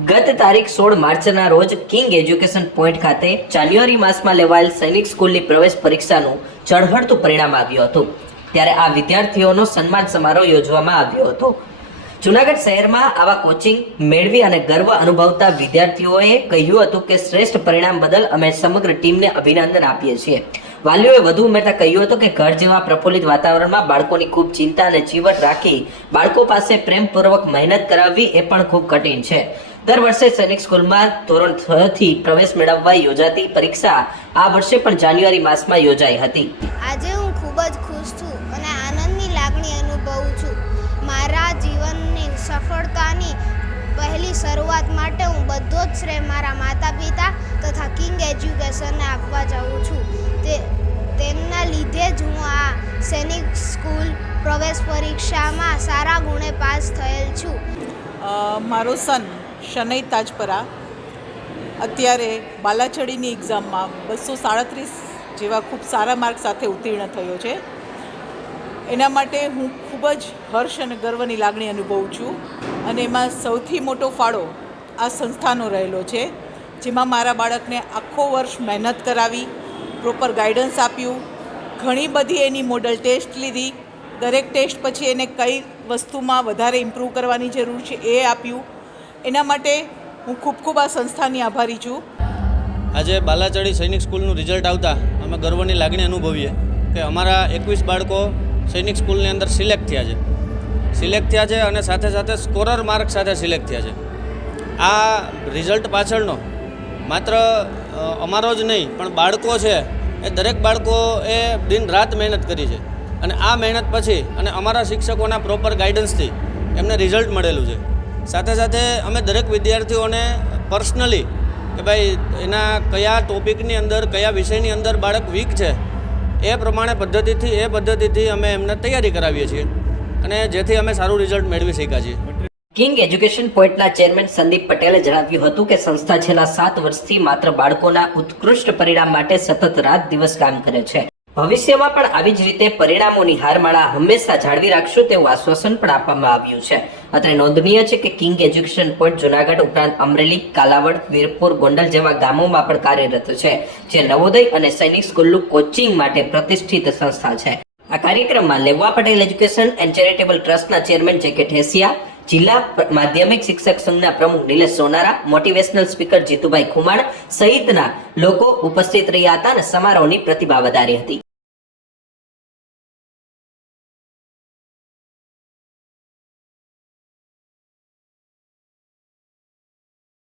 ગત તારીખ સોળ માર્ચના રોજ કિંગ એજ્યુકેશન પોઈન્ટ ખાતે જાન્યુઆરી માસમાં લેવાયેલ સૈનિક સ્કૂલની પ્રવેશ પરીક્ષાનું ચળહળતું પરિણામ આવ્યું હતું. ત્યારે આ વિદ્યાર્થીઓનો સન્માન સમારોહ યોજવામાં આવ્યો હતો. જુનાગઢ શહેરમાં આવા કોચિંગ, મેળવી અને ગર્વ અનુભવતા વિદ્યાર્થીઓએ કહ્યું હતું કે શ્રેષ્ઠ પરિણામ બદલ અમે સમગ્ર ટીમને અભિનંદન આપીએ છીએ. વાલીઓએ વધુ ઉમેરતા કહ્યું હતું કે ઘર જેવા પ્રફુલ્લિત વાતાવરણમાં બાળકોની ખૂબ ચિંતા અને ચીવટ રાખી બાળકો પાસે પ્રેમપૂર્વક મહેનત કરાવવી એ પણ ખૂબ કઠિન છે. દર વર્ષે સૈનિક સ્કૂલમાં ધોરણ છ થી પ્રવેશ મેળવવા યોજાતી પરીક્ષા આ વર્ષે પણ જાન્યુઆરી માસમાં યોજાઈ હતી. આજે હું ખૂબ જ ખુશ છું અને આનંદની લાગણી અનુભવું છું. મારા જીવનની સફળતાની પહેલી શરૂઆત માટે હું બધો જ શ્રેય મારા માતા પિતા તથા કિંગ એજ્યુકેશનને આપવા જાઉં છું. તે તેમના લીધે જ હું આ સૈનિક સ્કૂલ પ્રવેશ પરીક્ષામાં સારા ગુણે પાસ થયેલ છું. મારો સન શનૈ તાજપરા. અત્યારે બાલાચડીની એક્ઝામમાં બસો સાડત્રીસ જેવા ખૂબ સારા માર્ક સાથે ઉત્તીર્ણ થયો છે. એના માટે હું ખૂબ જ હર્ષ અને ગર્વની લાગણી અનુભવું છું અને એમાં સૌથી મોટો ફાળો આ સંસ્થાનો રહેલો છે, જેમાં મારા બાળકને આખો વર્ષ મહેનત કરાવી પ્રોપર ગાઈડન્સ આપ્યું, ઘણી બધી એની મોડલ ટેસ્ટ લીધી, દરેક ટેસ્ટ પછી એને કઈ વસ્તુમાં વધારે ઇમ્પ્રૂવ કરવાની જરૂર છે એ આપ્યું એના માટે હું ખૂબ ખૂબ આ સંસ્થાની આભારી છું. આજે બાલાચડી સૈનિક સ્કૂલનું રિઝલ્ટ આવતા અમે ગર્વની લાગણી અનુભવીએ કે અમારા એકવીસ બાળકો સૈનિક સ્કૂલની અંદર સિલેક્ટ થયા છે. સિલેક્ટ થયા છે અને સાથે સાથે સ્કોરર માર્ક સાથે સિલેક્ટ થયા છે. આ રિઝલ્ટ પાછળનો માત્ર અમારો જ નહીં, પણ બાળકો છે, એ દરેક બાળકોએ દિન રાત મહેનત કરી છે. અને આ મહેનત પછી અને અમારા શિક્ષકોના પ્રોપર ગાઈડન્સથી એમને રિઝલ્ટ મળેલું છે. સાથે સાથે અમે દરેક વિદ્યાર્થીઓને પર્સનલી કે ભાઈ એના કયા ટોપિકની અંદર, કયા વિષયની અંદર બાળક વીક છે, એ પ્રમાણે પદ્ધતિથી, એ પદ્ધતિથી અમે એમને તૈયારી કરાવીએ છીએ. અને જેથી અમે સારું રિઝલ્ટ મેળવી શક્યા છીએ. કિંગ એજ્યુકેશન પોઈન્ટના ચેરમેન સંદીપ પટેલે જણાવ્યું હતું કે સંસ્થા છેલ્લા સાત વર્ષથી માત્ર બાળકોના ઉત્કૃષ્ટ પરિણામ માટે સતત રાત દિવસ કામ કરે છે. ભવિષ્યમાં પણ આવી જ રીતે પરિણામોની હારમાળા હંમેશા જાળવી રાખશું તેવું આશ્વાસન પણ આપવામાં આવ્યું છે. અત્રે નોંધનીય છે કે કિંગ એજ્યુકેશન પોઈન્ટ જુનાગઢ ઉપરાંત અમરેલી, કાલાવડ, વીરપુર, ગોંડલ જેવા ગામોમાં પણ કાર્યરત છે, જે નવોદય અને સૈનિક સ્કૂલનું કોચિંગ માટે પ્રતિષ્ઠિત સંસ્થા છે. આ કાર્યક્રમમાં લેવા પટેલ એજ્યુકેશન એન્ડ ચેરિટેબલ ટ્રસ્ટના ચેરમેન જે કે ઠેસિયા, જિલ્લા માધ્યમિક શિક્ષક સંઘના પ્રમુખ નિલેશ સોનારા, મોટિવેશનલ સ્પીકર જીતુભાઈ ખુમાણ સહિતના લોકો ઉપસ્થિત રહ્યા હતા અને સમારોહની પ્રતિભા વધારી હતી.